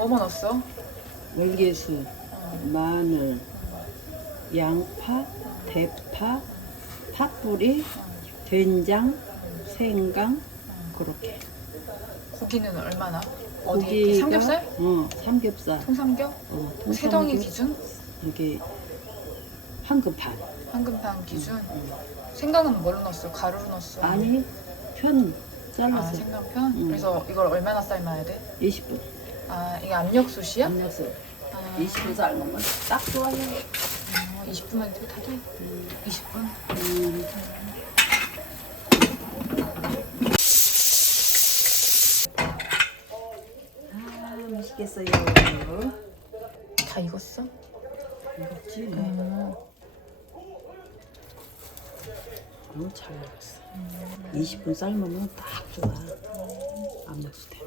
뭐뭐 넣었어? 월계수, 마늘, 양파, 대파, 팥뿌리, 된장, 생강 그렇게. 고기는 얼마나? 어디? 고기가- 삼겹살? 어, 삼겹살. 통삼겹? 어, 세 덩이 통삼겹. 기준? 이게 황금판. 황금판 기준? 생강은 뭘로 넣었어? 가루로 넣었어? 아니 편 아, 잘라서 생강편? 음. 그래서 이걸 얼마나 삶아야 돼? 20분. 아, 이게 압력솥이야? 압력수 아, 20분 삶으면 딱 좋아요. 어, 20분만 되게 다 돼. 음, 20분? 음. 아 맛있겠어요. 다 익었어? 이거지. 음. 너무 잘 익었어. 20분 삶으면 딱 좋아. 압력수 되면.